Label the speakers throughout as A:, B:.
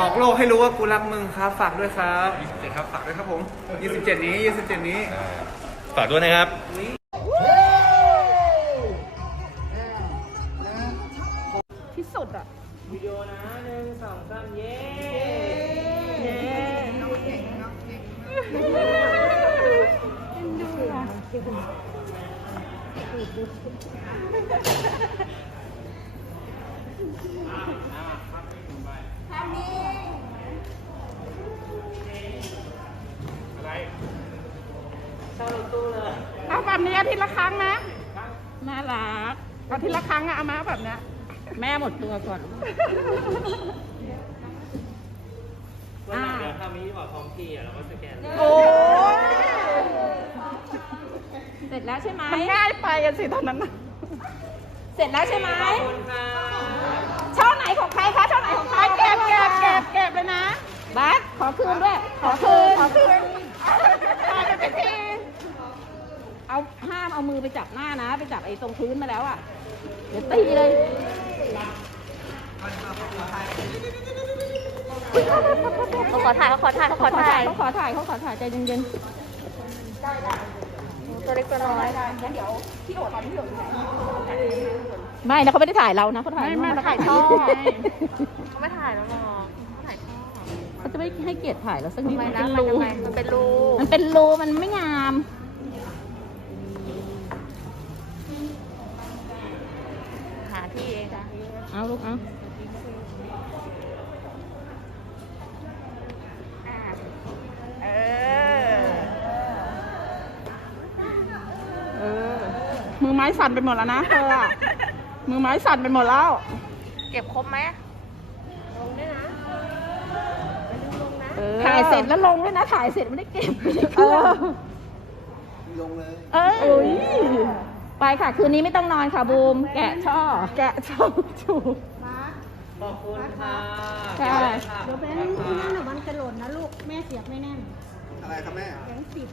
A: บอกโลกให้รู้ว่ากูรักมึงครับฝากด้วยครับ
B: 27ครับฝากด้วยครับผม
A: 27 นี้ 27 นี้
B: ฝากด้วยนะครับ
C: ที่สุดอะ
D: วิดีโอนะหนึ่งสองสามเย้เย้เ้เยเย้เย้เยเย้เย
E: ้เย
C: แบบนี้อาทิตย์ละครั้งนะน่ารักอาทิตย์ละครั้งอะเอามาแบบนี้แม่หมดตัวก่อน
F: ว่าเดี๋ยวทำนี้บอกท้องพี่อะเราก็สแกน
C: โอ้ยเสร็จแล้วใช่ไหม
D: ง่ายไปอ่ะสิตอนนั้น
C: เสร็จแล้วใช่ไหมช่อไหนของใครคะช่อไหนของใคร
D: เก็บเก็บเก็บเก็บเลยนะ
C: บัสขอคืนด้วย ขอคืนขอคืน
D: ขอไปที
C: เอาห้ามเอามือไปจับหน้านะ ไปจับไอ้ตรงพื้นมาแล้วอ่ะเดี๋ยวตีเลย
G: เขาขอถ่ายเขาขอถ่ายเขาขอถ่าย
C: เขาขอถ่ายเขาขอถ่ายใจเย็น
H: ๆตัวเล็กตัวน้อยงั้นเดี๋ยวพี่โอ๋ตอนที้อยู่ไหน
C: ไม่นะเขาไม่ได้ถ่ายเรานะเขาถ่า
G: ยไม่ไม่ถ่ายท่อเขาไม่ถ่ายแล้วหรอ
C: เขาจะไม่ให้เกียรติถ่ายเราสักนิด
G: มันเป็นรู
C: มันเป็นรูมันไม่งามเอาลูก เอาเออ มือไม้สั่นไปหมดแล้วนะเธอะมือไม้สั่นไปหมดแล้ว เก็บครบไหมถ่ายเสร็จแล้วลงด้วยนะ ถ่ายเสร็จไม่ได้เก็บเออลงเลยเอ้ยไปค่ะคืนนี้ไม่ต้องนอนค่ะบูมแกะช่อ แกะช่อจูบ
F: ขอบคุณค่ะใช่
H: เดี๋ยวเป็นนี่นั่นอ่ะมันจะหล่นนะลูกแม่เสียบไม่แน่น อะไรคะแม่แข็งสิบ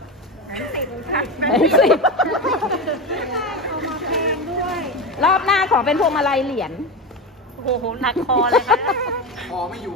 H: แข็งสิบเอามาแพงด้วย
C: รอบหน้าขอเป็นพวงมาลัยเหรียญ
G: โอ้โหหนักคอเลยคะ
I: คอไม่อยู่